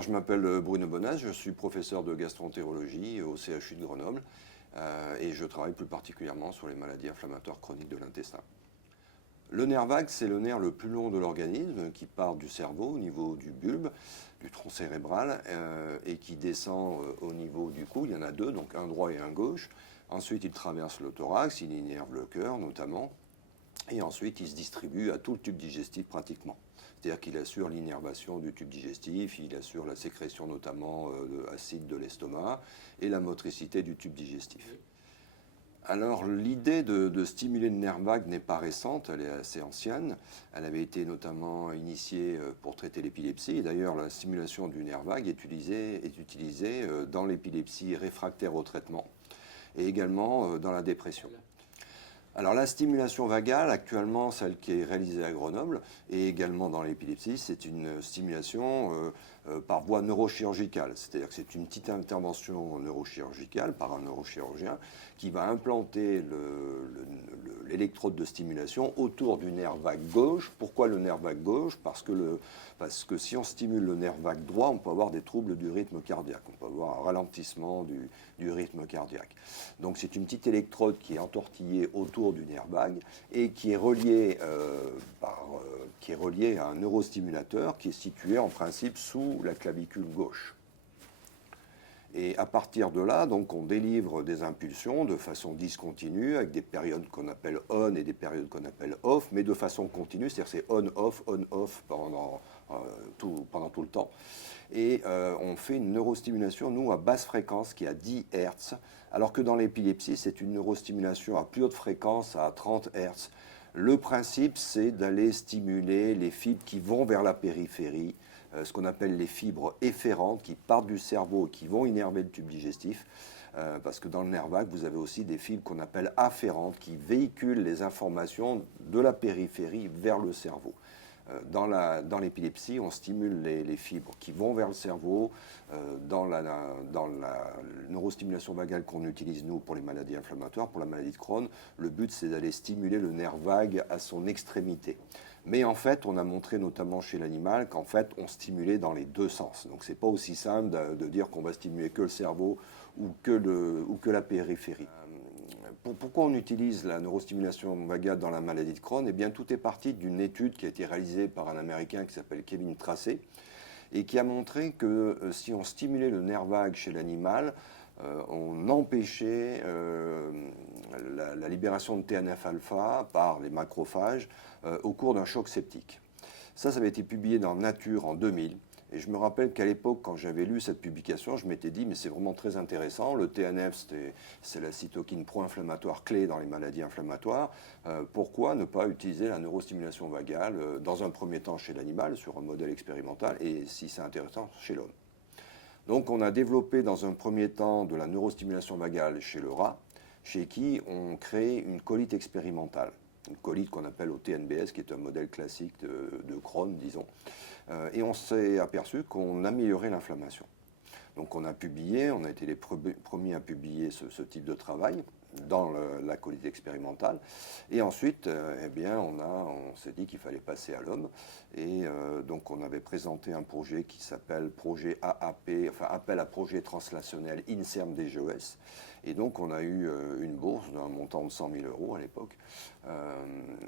Alors, je m'appelle Bruno Bonas, je suis professeur de gastroentérologie au CHU de Grenoble et je travaille plus particulièrement sur les maladies inflammatoires chroniques de l'intestin. Le nerf vague, c'est le nerf le plus long de l'organisme qui part du cerveau au niveau du bulbe, du tronc cérébral et qui descend au niveau du cou. Il y en a deux, donc un droit et un gauche. Ensuite, il traverse le thorax, il innerve le cœur notamment. Et ensuite, il se distribue à tout le tube digestif pratiquement. C'est-à-dire qu'il assure l'innervation du tube digestif, il assure la sécrétion notamment d'acide de l'estomac et la motricité du tube digestif. Alors l'idée de stimuler le nerf vague n'est pas récente, elle est assez ancienne. Elle avait été notamment initiée pour traiter l'épilepsie. Et d'ailleurs, la stimulation du nerf vague est utilisée dans l'épilepsie réfractaire au traitement et également dans la dépression. Alors la stimulation vagale, actuellement celle qui est réalisée à Grenoble et également dans l'épilepsie, c'est une stimulation par voie neurochirurgicale. C'est-à-dire que c'est une petite intervention neurochirurgicale par un neurochirurgien qui va implanter l'électrode de stimulation autour du nerf vague gauche. Pourquoi le nerf vague gauche ? Parce que si on stimule le nerf vague droit, on peut avoir des troubles du rythme cardiaque. On peut avoir un ralentissement du rythme cardiaque. Donc c'est une petite électrode qui est entortillée autour du nerf vague et qui est reliée à un neurostimulateur qui est situé en principe sous la clavicule gauche. Et à partir de là, donc, on délivre des impulsions de façon discontinue, avec des périodes qu'on appelle on et des périodes qu'on appelle off, mais de façon continue, c'est-à-dire c'est on-off pendant tout le temps. Et on fait une neurostimulation, nous, à basse fréquence, qui est à 10 Hz, alors que dans l'épilepsie, c'est une neurostimulation à plus haute fréquence, à 30 Hz. Le principe, c'est d'aller stimuler les fibres qui vont vers la périphérie, ce qu'on appelle les fibres efférentes qui partent du cerveau et qui vont innerver le tube digestif, parce que dans le nerf vague, vous avez aussi des fibres qu'on appelle afférentes qui véhiculent les informations de la périphérie vers le cerveau. Dans l'épilepsie, on stimule les fibres qui vont vers le cerveau. Dans la neurostimulation vagale qu'on utilise, nous, pour les maladies inflammatoires, pour la maladie de Crohn, le but, c'est d'aller stimuler le nerf vague à son extrémité. Mais en fait, on a montré notamment chez l'animal qu'en fait, on stimulait dans les deux sens. Donc, ce n'est pas aussi simple de dire qu'on va stimuler que le cerveau ou que la périphérie. Pourquoi on utilise la neurostimulation vagale dans la maladie de Crohn ? Eh bien, tout est parti d'une étude qui a été réalisée par un Américain qui s'appelle Kevin Tracey et qui a montré que si on stimulait le nerf vague chez l'animal, on empêchait la libération de TNF-alpha par les macrophages au cours d'un choc septique. Ça avait été publié dans Nature en 2000. Et je me rappelle qu'à l'époque, quand j'avais lu cette publication, je m'étais dit, mais c'est vraiment très intéressant. Le TNF, c'est la cytokine pro-inflammatoire clé dans les maladies inflammatoires. Pourquoi ne pas utiliser la neurostimulation vagale dans un premier temps chez l'animal, sur un modèle expérimental, et si c'est intéressant, chez l'homme. Donc on a développé dans un premier temps de la neurostimulation vagale chez le rat, chez qui on crée une colite expérimentale. Une colite qu'on appelle au TNBS, qui est un modèle classique de Crohn, disons. Et on s'est aperçu qu'on améliorait l'inflammation. Donc on a été les premiers à publier ce type de travail dans la colite expérimentale. Et ensuite, on s'est dit qu'il fallait passer à l'homme. Et donc on avait présenté un projet qui s'appelle projet AAP, enfin appel à projet translationnel INSERM DGES. Et donc on a eu une bourse d'un montant de 100 000 € à l'époque.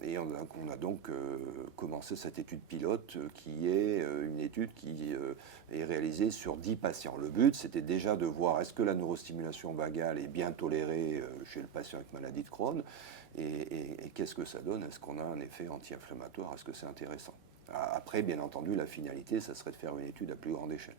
Et on a donc commencé cette étude pilote qui est une étude qui est réalisée sur 10 patients. Le but, c'était déjà de voir est-ce que la neurostimulation vagale est bien tolérée chez le patient avec maladie de Crohn et qu'est-ce que ça donne? Est-ce qu'on a un effet anti-inflammatoire? Est-ce que c'est intéressant? Après, bien entendu, la finalité, ça serait de faire une étude à plus grande échelle.